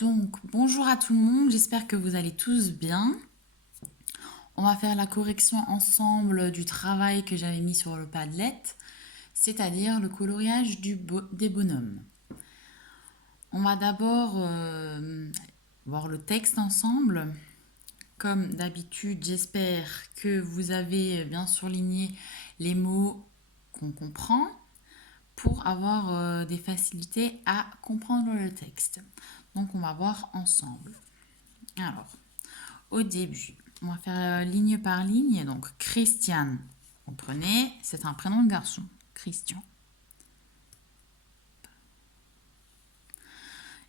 Donc, bonjour à tout le monde, j'espère que vous allez tous bien. On va faire la correction ensemble du travail que j'avais mis sur le Padlet, c'est-à-dire le coloriage des bonhommes. On va d'abord voir le texte ensemble. Comme d'habitude, j'espère que vous avez bien surligné les mots qu'on comprend pour avoir des facilités à comprendre le texte. Donc, on va voir ensemble. Alors, au début, on va faire ligne par ligne. Donc, Christian, comprenez, c'est un prénom de garçon. Christian.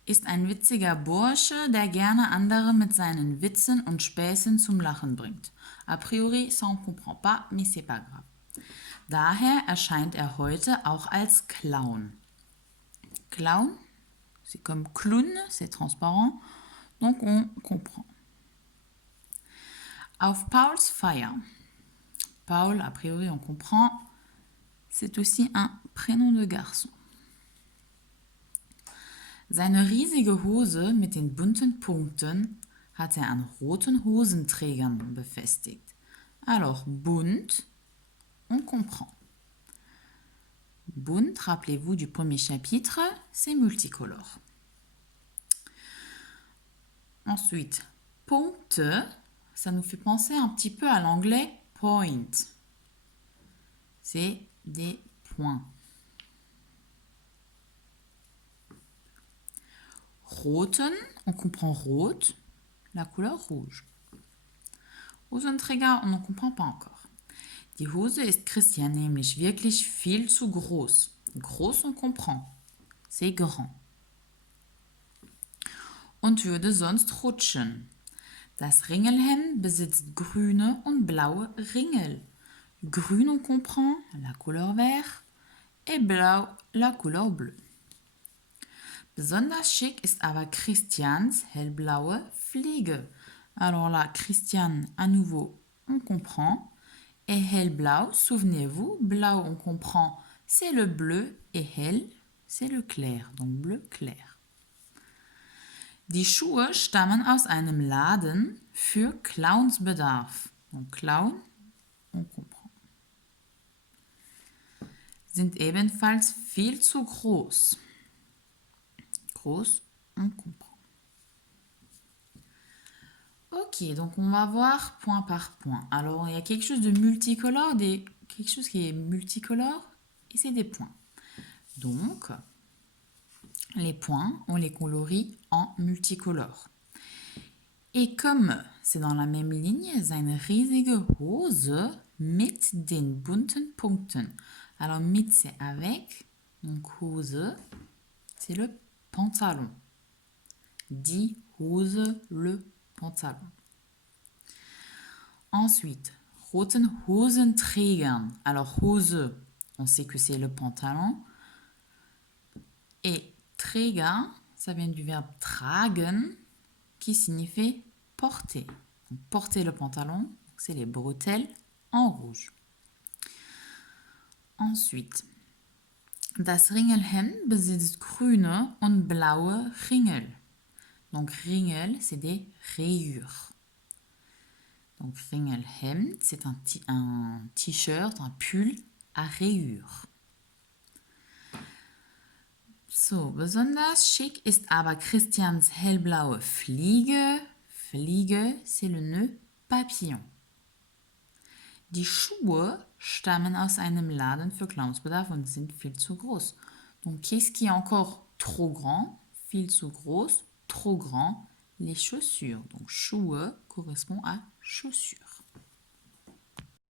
Ist ein witziger Bursche, der gerne andere mit seinen Witzen und Späßen zum Lachen bringt. A priori, ça on comprend pas, mais c'est pas grave. Daher erscheint er heute auch als Clown. Clown, c'est comme clown, c'est transparent, donc on comprend. Auf Pauls Feier. Paul, a priori, on comprend, c'est aussi un prénom de garçon. Seine riesige Hose mit den bunten Punkten hat er an roten Hosenträgern befestigt. Alors, bunt, on comprend. Bunt, rappelez-vous du premier chapitre, c'est multicolore. Ensuite, Punkte, ça nous fait penser un petit peu à l'anglais point. C'est des points. Roten, on comprend rot, la couleur rouge. Hosenträger, on n'en comprend pas encore. Die Hose ist Christian nämlich wirklich viel zu groß. Groß, on comprend. C'est grand. Und würde sonst rutschen. Das Ringelhemd besitzt grüne und blaue Ringel. Grün, on comprend, la couleur vert, et blau, la couleur bleue. Besonders schick ist aber Christians hellblaue Fliege. Alors là, Christian, à nouveau, on comprend. Et hellblau, souvenez-vous, blau, on comprend, c'est le bleu, et hell, c'est le clair, donc bleu clair. Die Schuhe stammen aus einem Laden für Clownsbedarf. Donc Clown, on comprend. Sind ebenfalls viel zu groß. Groß, on comprend. Ok, donc on va voir point par point. Alors, il y a quelque chose de multicolore, quelque chose qui est multicolore, et c'est des points. Donc, les points, on les colorie en multicolore. Et comme c'est dans la même ligne, seine riesige Hose mit den bunten Punkten. Alors, mit, c'est avec, donc Hose, c'est le pantalon. Die Hose, le pantalon. Ensuite, roten Hosenträgern. Alors, Hose, on sait que c'est le pantalon. Et Träger, ça vient du verbe tragen, qui signifie porter. Donc, porter le pantalon, c'est les bretelles en rouge. Ensuite, das Ringelhemd besitzt grüne und blaue Ringel. Donc, Ringel, c'est des rayures. Donc, Ringelhemd, c'est un t-shirt, un pull à rayures. So, besonders schick ist aber Christians hellblaue Fliege. Fliege, c'est le nœud papillon. Die Schuhe stammen aus einem Laden für Clownsbedarf und sind viel zu groß. Donc, qu'est-ce qui est encore trop grand? Viel zu groß, trop grand, les chaussures. Donc, Schuhe correspond à chaussures.